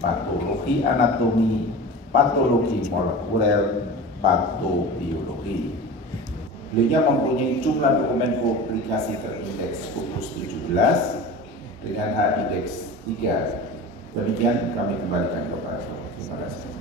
patologi anatomi, patologi molekuler, patobiologi. Beliau mempunyai jumlah dokumen publikasi terindeks Scopus 17 dengan H-indeks 3. Demikian kami kembalikan kepada Prof. Terima kasih.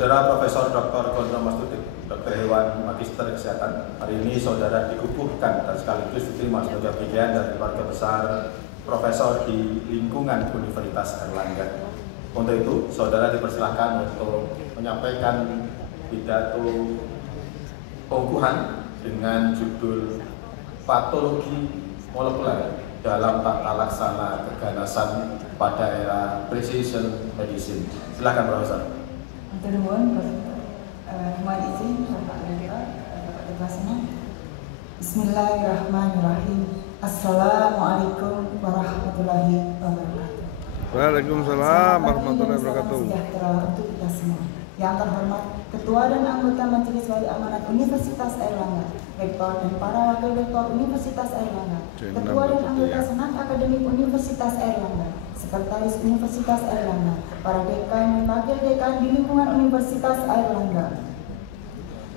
Saudara Profesor Dr. Gondro Mastudik, Dokter Hewan Magister Kesehatan, hari ini saudara dikukuhkan dan sekaligus diterima sebagai bagian dari keluarga besar profesor di lingkungan Universitas Airlangga. Untuk itu, saudara dipersilahkan untuk menyampaikan pidato pengukuhan dengan judul Patologi Molekuler dalam Tata Laksana Keganasan pada Era Precision Medicine. Silakan Profesor. Mohon izin Bapak Rektor, Bapak Deklasena. Bismillahirrahmanirrahim. Assalamualaikum warahmatullahi wabarakatuh. Waalaikumsalam warahmatullahi wabarakatuh. Sejahtera untuk kita semua. Yang terhormat Ketua dan anggota Majelis Wali Amanat Universitas Airlangga, Rektor dan para wakil rektor Universitas Airlangga, Ketua dan anggota Senat Akademik Universitas Airlangga, Sekretaris Universitas Airlangga, para dekan dan wakil dekan di lingkungan Universitas Airlangga,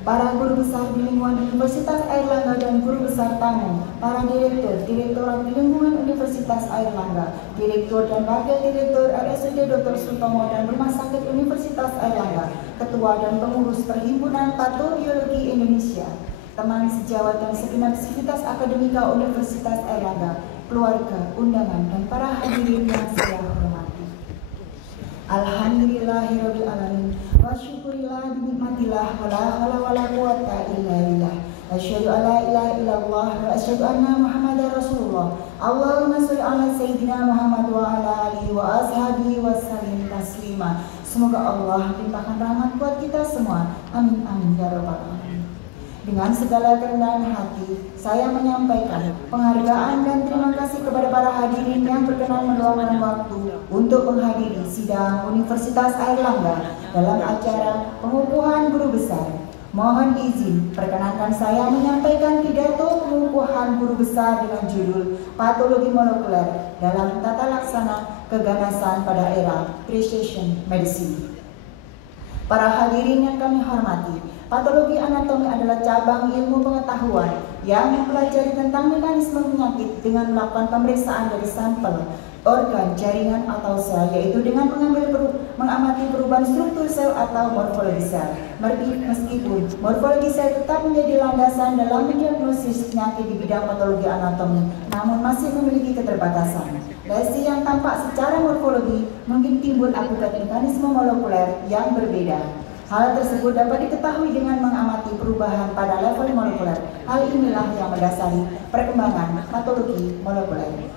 para guru besar di lingkungan Universitas Airlangga dan guru besar tamu, para direktur, direktorat di lingkungan Universitas Airlangga, direktur dan wakil direktur RSUD Dr. Sutomo dan Rumah Sakit Universitas Airlangga, ketua dan pengurus Perhimpunan Patobiologi Indonesia, teman sejawat dan segenap sivitas akademika Universitas Airlangga, keluarga, undangan, dan para hadirin yang saya hormati. Alhamdulillahirabbil alamin wa syukurillah binikmatillah wala haula wala quwata illa billah. Asyhadu an la ilaha illallah wa asyhadu anna Muhammadar Rasulullah. Allahumma shalli ala sayyidina Muhammad wa ala alihi wa ashabihi wa sallim taslima. Semoga Allah limpahkan rahmat buat kita semua. Amin amin ya rabbal alamin. Dengan segala kerendahan hati, saya menyampaikan penghargaan dan terima kasih kepada para hadirin yang berkenan meluangkan waktu untuk menghadiri sidang Universitas Airlangga dalam acara pengukuhan guru besar. Mohon izin, perkenankan saya menyampaikan pidato pengukuhan guru besar dengan judul Patologi Molekuler dalam Tata Laksana Keganasan pada Era Precision Medicine. Para hadirin yang kami hormati, patologi anatomi adalah cabang ilmu pengetahuan yang mempelajari tentang mekanisme penyakit dengan melakukan pemeriksaan dari sampel, organ, jaringan atau sel, yaitu dengan mengamati perubahan struktur sel atau morfologi sel. Meskipun morfologi sel tetap menjadi landasan dalam mendiagnosis penyakit di bidang patologi anatomi, namun masih memiliki keterbatasan. Lesi yang tampak secara morfologi mungkin timbul akibat mekanisme molekuler yang berbeda. Hal tersebut dapat diketahui dengan mengamati perubahan pada level molekuler. Hal inilah yang mendasari perkembangan patologi molekuler.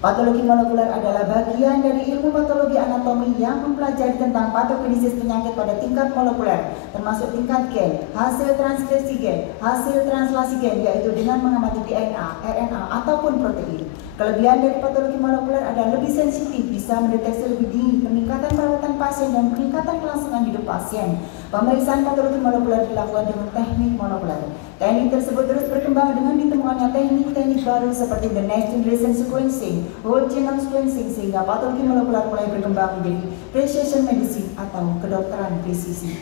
Patologi molekuler adalah bagian dari ilmu patologi anatomi yang mempelajari tentang patogenesis penyakit pada tingkat molekuler, termasuk tingkat gen, hasil transkripsi gen, hasil translasi gen, yaitu dengan mengamati DNA, RNA, ataupun protein. Kelebihan dari patologi molekuler adalah lebih sensitif, bisa mendeteksi lebih dini peningkatan perawatan pasien dan peningkatan kelangsungan hidup pasien. Pemeriksaan patologi molekuler dilakukan dengan teknik molekuler. Teknik tersebut terus berkembang dengan ditemukannya teknik-teknik baru seperti the next generation sequencing, whole genome sequencing, sehingga patologi molekuler mulai berkembang menjadi precision medicine atau kedokteran presisi.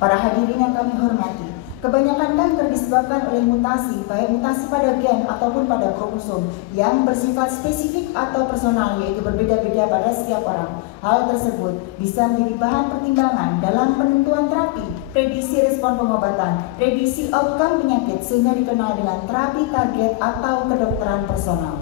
Para hadirin yang kami hormati, kebanyakan kanker disebabkan oleh mutasi, baik mutasi pada gen ataupun pada kromosom yang bersifat spesifik atau personal, yaitu berbeda-beda pada setiap orang. Hal tersebut bisa menjadi bahan pertimbangan dalam penentuan terapi, prediksi respon pengobatan, prediksi outcome penyakit, sehingga dikenal dengan terapi target atau kedokteran personal.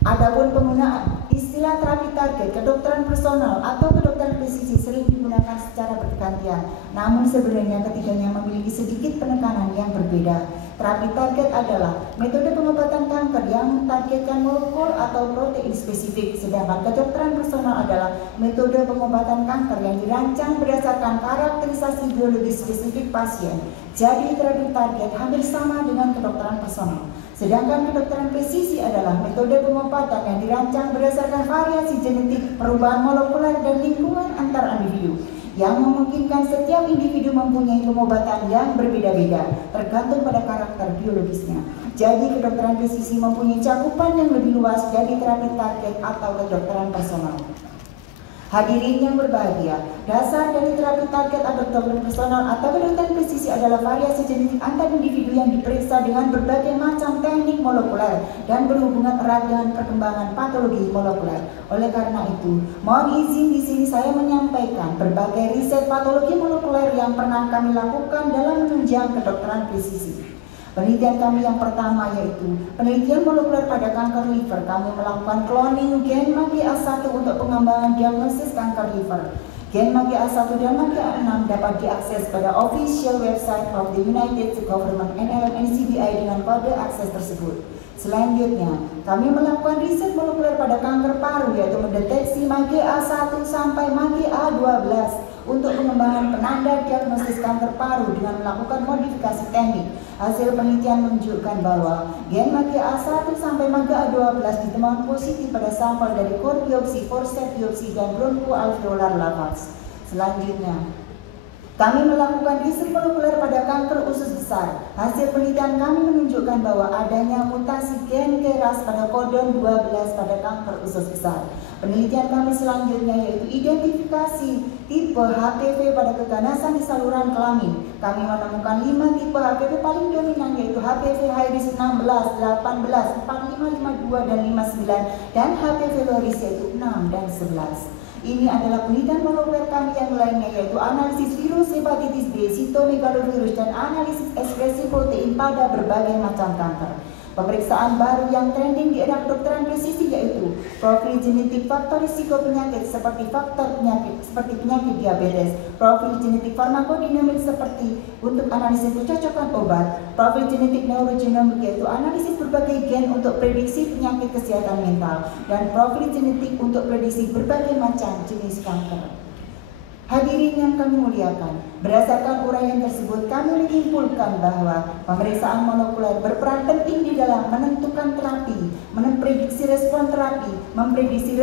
Adapun penggunaan istilah terapi target, kedokteran personal atau kedokteran presisi sering digunakan secara bergantian, namun sebenarnya ketiganya memiliki sedikit penekanan yang berbeda. Terapi target adalah metode pengobatan kanker yang mentargetkan molekul atau protein spesifik, sedangkan kedokteran personal adalah metode pengobatan kanker yang dirancang berdasarkan karakterisasi biologis spesifik pasien. Jadi terapi target hampir sama dengan kedokteran personal. Sedangkan kedokteran presisi adalah metode pengobatan yang dirancang berdasarkan variasi genetik, perubahan molekuler, dan lingkungan antar individu, yang memungkinkan setiap individu mempunyai pengobatan yang berbeda-beda, tergantung pada karakter biologisnya. Jadi kedokteran presisi mempunyai cakupan yang lebih luas dari terapi target atau kedokteran personal. Hadirin yang berbahagia, dasar dari terapi target atau kedokteran personal atau kedokteran presisi adalah variasi genetik antar individu yang diperiksa dengan berbagai macam teknik molekuler dan berhubungan erat dengan perkembangan patologi molekuler. Oleh karena itu, mohon izin di sini saya menyampaikan berbagai riset patologi molekuler yang pernah kami lakukan dalam menunjang kedokteran presisi. Penelitian kami yang pertama yaitu penelitian molekuler pada kanker liver. Kami melakukan cloning gen MAGE-A1 untuk pengembangan diagnosis kanker liver. Gen MAGE-A1 dan MAGE-A6 dapat diakses pada official website of the United States Government NCBI dengan kode akses tersebut. Selanjutnya, kami melakukan riset molekuler pada kanker paru, yaitu mendeteksi MAGE-A1 sampai MAGE-A12 untuk pengembangan penanda diagnosis kanker paru dengan melakukan modifikasi teknik. Hasil penelitian menunjukkan bahwa gen MAGE-A1 sampai MAGE-A12 ditemukan positif pada sampel dari core biopsi, forceps biopsi, dan bronchoalveolar lavage. Selanjutnya, kami melakukan riset molekuler pada kanker usus besar. Hasil penelitian kami menunjukkan bahwa adanya mutasi gen KRAS pada kodon 12 pada kanker usus besar. Penelitian kami selanjutnya yaitu identifikasi tipe HPV pada keganasan di saluran kelamin. Kami menemukan 5 tipe HPV paling dominan, yaitu HPV high risk 16, 18, 45, 52, dan 59, dan HPV low risk yaitu 6 dan 11. Ini adalah penelitian molekuler kami yang lainnya, yaitu analisis virus hepatitis B, sitomegalovirus, dan analisis ekspresi protein pada berbagai macam kanker. Pemeriksaan baru yang trending di era kedokteran presisi yaitu profil genetik faktor risiko penyakit seperti penyakit diabetes, profil genetik farmakodinamik seperti untuk analisis kecocokan obat, profil genetik neurogenomik yaitu analisis berbagai gen untuk prediksi penyakit kesehatan mental, dan profil genetik untuk prediksi berbagai macam jenis kanker. Hadirin yang kami muliakan, berdasarkan uraian tersebut kami menyimpulkan bahwa pemeriksaan molekuler berperan penting di dalam menentukan terapi, memprediksi respon terapi, memprediksi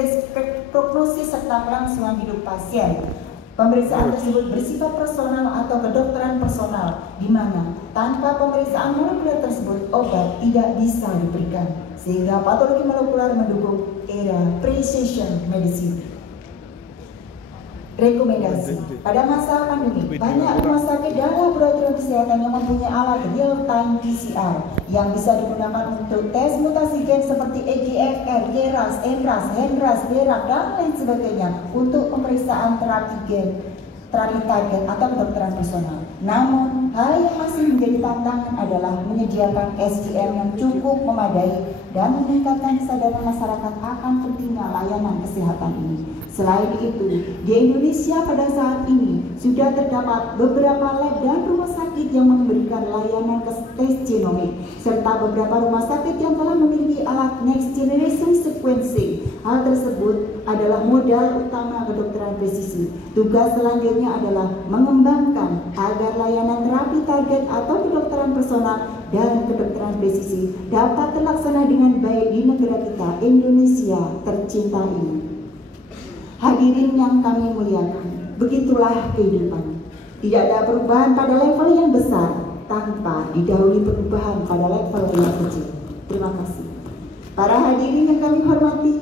prognosis serta kelangsungan hidup pasien. Pemeriksaan tersebut bersifat personal atau kedokteran personal, di mana tanpa pemeriksaan molekuler tersebut obat tidak bisa diberikan, sehingga patologi molekuler mendukung era precision medicine. Rekomendasi. Pada masa pandemi, banyak rumah sakit dan laboratorium kesehatan yang mempunyai alat real-time PCR yang bisa digunakan untuk tes mutasi gen seperti EGFR, KRAS, NRAS, HENRAS, BRAF, dan lain sebagainya untuk pemeriksaan terapi gen, terapi target atau kedokteran personal. Namun, hal yang masih menjadi tantangan adalah menyediakan SDM yang cukup memadai dan meningkatkan kesadaran masyarakat akan pentingnya layanan kesehatan ini. Selain itu, di Indonesia pada saat ini sudah terdapat beberapa lab dan rumah sakit yang memberikan layanan tes genomik, serta beberapa rumah sakit yang telah memiliki alat next generation sequencing. Hal tersebut adalah modal utama kedokteran presisi. Tugas selanjutnya adalah mengembangkan agar layanan terapi target atau kedokteran personal dan kedokteran presisi dapat terlaksana dengan baik di negara kita, Indonesia tercinta ini. Hadirin yang kami muliakan, begitulah kehidupan. Tidak ada perubahan pada level yang besar, tanpa didahului perubahan pada level yang kecil. Terima kasih. Para hadirin yang kami hormati,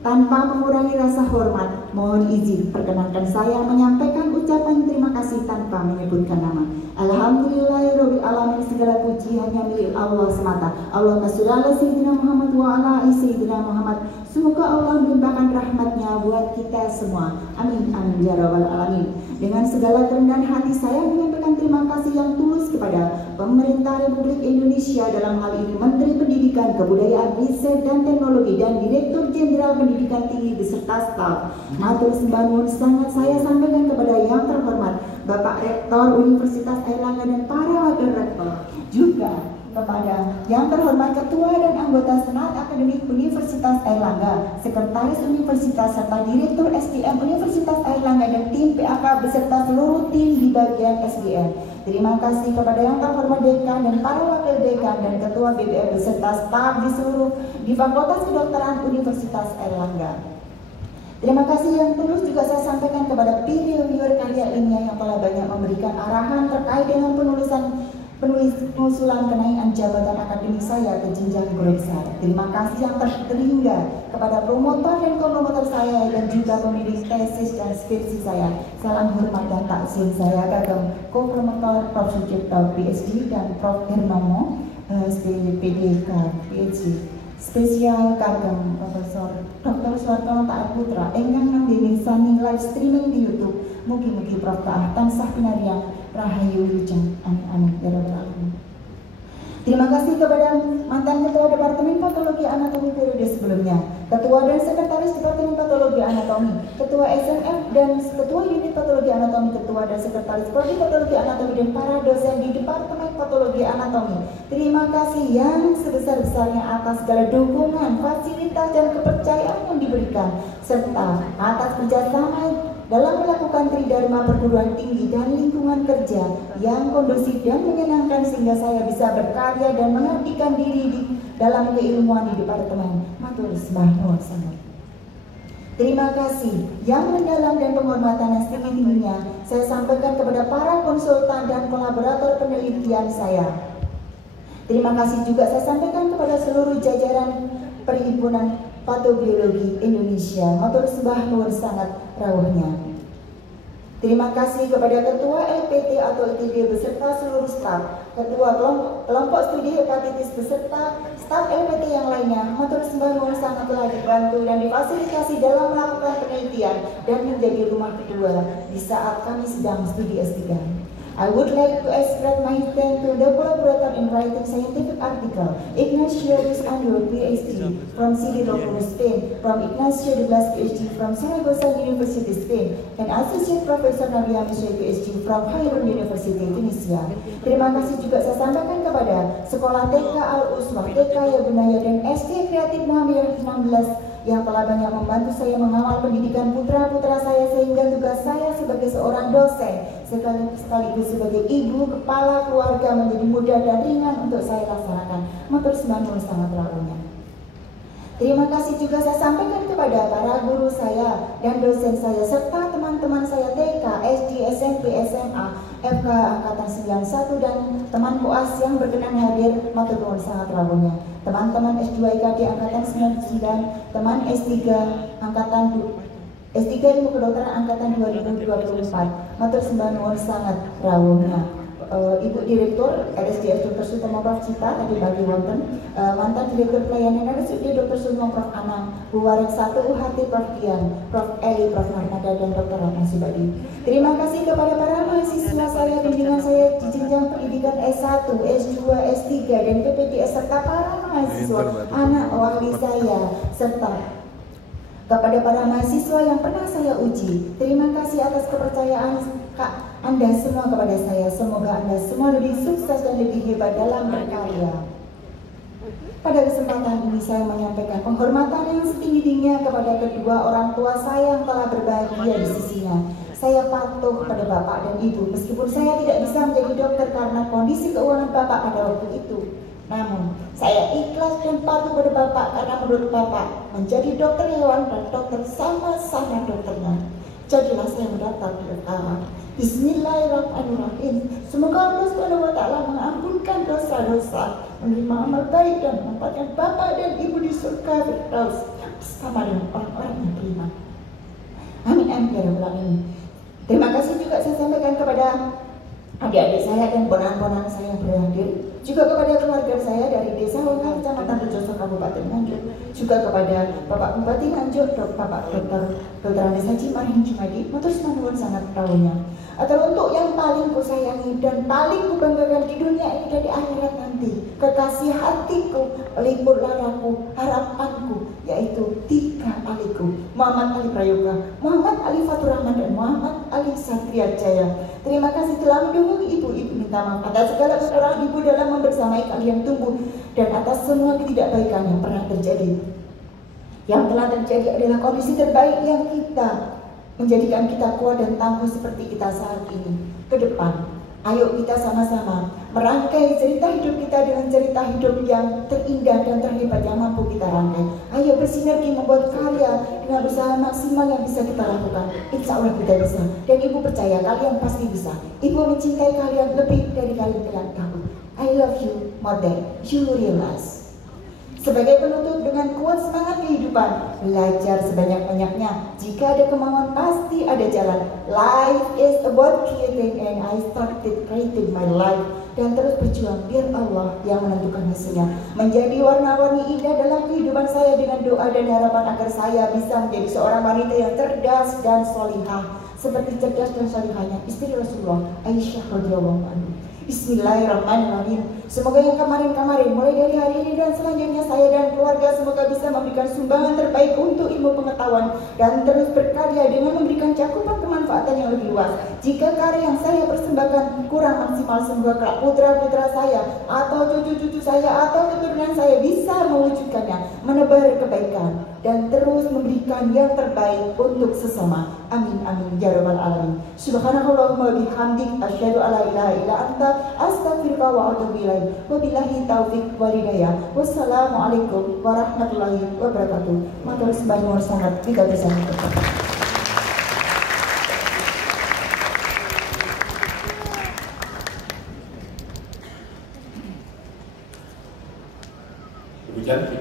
tanpa mengurangi rasa hormat, mohon izin perkenankan saya menyampaikan ucapan terima kasih tanpa menyebutkan nama. Alhamdulillahirabbil alamin, segala puji hanya milik Allah semata. Allahumma sholli ala sayyidina Muhammad wa ala ali sayyidina Muhammad. Semoga Allah melimpahkan rahmatnya buat kita semua. Amin amin ya rabbal alamin. Dengan segala kerendahan hati saya menyampaikan terima kasih yang tulus kepada Pemerintah Republik Indonesia, dalam hal ini Menteri Pendidikan, Kebudayaan, Riset dan Teknologi dan Direktur Jenderal Pendidikan Tinggi beserta staf. Matur sembah nuwun sangat saya sampaikan kepada yang terhormat Bapak Rektor Universitas Airlangga dan para wakil rektor, juga kepada yang terhormat Ketua dan anggota Senat Akademik Universitas Airlangga, Sekretaris Universitas serta Direktur SDM Universitas Airlangga dan tim PAK beserta seluruh tim di bagian SDM. Terima kasih kepada yang terhormat Dekan dan para wakil Dekan dan Ketua BBM beserta staf di Fakultas Kedokteran Universitas Airlangga. Terima kasih yang tulus juga saya sampaikan kepada peer reviewer karya ilmiah yang telah banyak memberikan arahan terkait dengan pengusulan kenaikan jabatan akademik saya ke jenjang guru besar. Terima kasih yang terhingga kepada promotor dan kopromotor saya dan juga pembimbing tesis dan skripsi saya. Salam hormat dan takzim saya kagem kopromotor Prof. Sucipto PhD dan Prof. Hermano PDK PhD. Spesial kagem Profesor Dr. Suartono Taat Putra ingkang nampi sani live streaming di YouTube. Mugi-mugi Prof. Taat tansah pinariang rahayu wilujeng. Amin ya rabbal alamin. Terima kasih kepada mantan Ketua Departemen Patologi Anatomi periode sebelumnya, Ketua dan Sekretaris Departemen Patologi Anatomi, Ketua SNF dan Ketua Unit Patologi Anatomi, Ketua dan Sekretaris Prodi Patologi Anatomi dan para dosen di Departemen Patologi Anatomi. Terima kasih yang sebesar-besarnya atas segala dukungan, fasilitas dan kepercayaan yang diberikan, serta atas kerjasama dalam melakukan tridharma perguruan tinggi dan lingkungan kerja yang kondusif dan menyenangkan sehingga saya bisa berkarya dan mengabdikan diri di dalam keilmuan di departemen. Matur sembah nuwun sangat. Terima kasih yang mendalam dan penghormatan yang setinggi-tingginya saya sampaikan kepada para konsultan dan kolaborator penelitian saya. Terima kasih juga saya sampaikan kepada seluruh jajaran Perhimpunan Patobiologi Indonesia. Matur sembah nuwun sangat rawuhnya. Terima kasih kepada Ketua LPT atau ITB beserta seluruh staf, Ketua kelompok studi hepatitis beserta staf LPT yang lainnya. Matur sembah nuwun sangat telah dibantu dan difasilitasi dalam melakukan penelitian dan menjadi rumah kedua di saat kami sedang studi S3. I would like to express my thanks to the collaborator in writing scientific article, Ignacio Luis Andor, PhD, from CD Locoro, Spain, from Ignacio de Blas, PhD, from Saragossa University, Spain, and Associate Professor Nadia Michel, PhD, from Khairun University, Tunisia. Terima kasih juga saya sampaikan kepada Sekolah TK Al-Uswah, TK Yabunaya, dan SD Kreatif Muhammadiyah 16 yang telah banyak membantu saya mengawal pendidikan putra-putra saya sehingga tugas saya sebagai seorang dosen sekaligus sebagai ibu kepala keluarga menjadi mudah dan ringan untuk saya laksanakan. Matur sembah nuwun sangat rawuhnya. Terima kasih juga saya sampaikan kepada para guru saya dan dosen saya serta teman-teman saya TK, SD, SMP, SMA, FK Angkatan 91 dan teman koas yang berkenan hadir. Matur nuwun sangat rawuhnya. Teman-teman S2 IKD Angkatan 99, teman S3 Angkatan S3 Ilmu Kedokteran Angkatan 2024. Matur sembah nuwun sangat rawuhnya. Ibu Direktur RSDS Dr. Sutomo Prof. Cita tadi bagi wonten, mantan Direktur Pelayanan RSUD Dr. Sutomo Prof. Anang, Bu Warik 1 UHT Prof. Dian, Prof. Eli, Prof. Narmada dan Dr. Ratna Subadi. Terima kasih kepada para mahasiswa saya, bimbingan saya di jenjang pendidikan S1, S2, S3 dan PPDS serta para mahasiswa anak wali saya serta kepada para mahasiswa yang pernah saya uji. Terima kasih atas kepercayaan Anda semua kepada saya. Semoga Anda semua lebih sukses dan lebih hebat dalam berkarya. Pada kesempatan ini saya menyampaikan penghormatan yang setinggi-tingginya kepada kedua orang tua saya yang telah berbahagia di sisinya. Saya patuh pada Bapak dan Ibu meskipun saya tidak bisa menjadi dokter karena kondisi keuangan Bapak pada waktu itu. Namun, saya ikhlas dan patuh pada Bapak karena menurut Bapak menjadi dokter hewan dan dokter sama-sama dokternya. Jadilah saya mendaftar di FKH. Bismillahirrahmanirrahim. Semoga Allah SWT mengampunkan dosa-dosa, menerima amal baik dan menempatkan Bapak dan Ibu di surga Firdaus bersama dengan orang-orang yang beriman. Amin amin ya rabbal alamin. Terima kasih juga saya sampaikan kepada adik-adik saya dan ponakan-ponakan saya yang berhadir, juga kepada keluarga saya dari Desa Wonga, Kecamatan Rejoso, Kabupaten Nganjuk, juga kepada Bapak Bupati Nganjuk, Bapak Dr. Andes Haji Marhum Jumadi, matur nuwun sangat rawuhnya. Atau untuk yang paling ku sayangi dan paling ku banggakan di dunia ini dan di akhirat nanti, kekasih hatiku, pelipur laraku, harapanku, yaitu 3 aliku, Muhammad Ali Prayoga, Muhammad Ali Fatur Rahman, dan Muhammad Ali Satria Jaya. Terima kasih telah mendukung ibu-ibu, minta maaf atas segala kekurangan ibu dalam membersamai kalian tumbuh dan atas semua ketidakbaikan yang pernah terjadi. Yang telah terjadi adalah kondisi terbaik yang kita menjadikan kita kuat dan tangguh seperti kita saat ini. Ke depan, ayo kita sama-sama merangkai cerita hidup kita dengan cerita hidup yang terindah dan terhebat yang mampu kita rangkai. Ayo bersinergi membuat karya dengan usaha maksimal yang bisa kita lakukan. Insya Allah kita bisa. Dan ibu percaya kalian pasti bisa. Ibu mencintai kalian lebih dari kalian tahu. I love you more than you realize. Sebagai penutup dengan kuat semangat kehidupan, belajar sebanyak-banyaknya. Jika ada kemauan pasti ada jalan. Life is about creating and I started creating my life. Dan terus berjuang biar Allah yang menentukan hasilnya. Menjadi warna-warni indah dalam kehidupan saya dengan doa dan harapan agar saya bisa menjadi seorang wanita yang cerdas dan solihah. Seperti cerdas dan solihahnya istri Rasulullah Aisyah radhiyallahu anha. Bismillahirrahmanirrahim. Semoga yang kemarin-kemarin mulai dari hari ini dan selanjutnya saya dan keluarga semoga bisa memberikan sumbangan terbaik untuk ilmu pengetahuan dan terus berkarya dengan memberikan cakupan kemanfaatan yang lebih luas. Jika karya yang saya persembahkan kurang maksimal, semoga putra-putra saya atau cucu-cucu saya atau keturunan saya bisa mewujudkannya, menebar kebaikan dan terus memberikan yang terbaik untuk sesama. Amin amin ya rabbal alamin. Subhanallahumma bihamdik asyhadu alla ilaha illa anta astaghfiruka wa atubu ilaik. Wabillahi taufik wal hidayah. Wassalamualaikum warahmatullahi wabarakatuh. Matur sembah nuwun sangat kita bersama. Demikian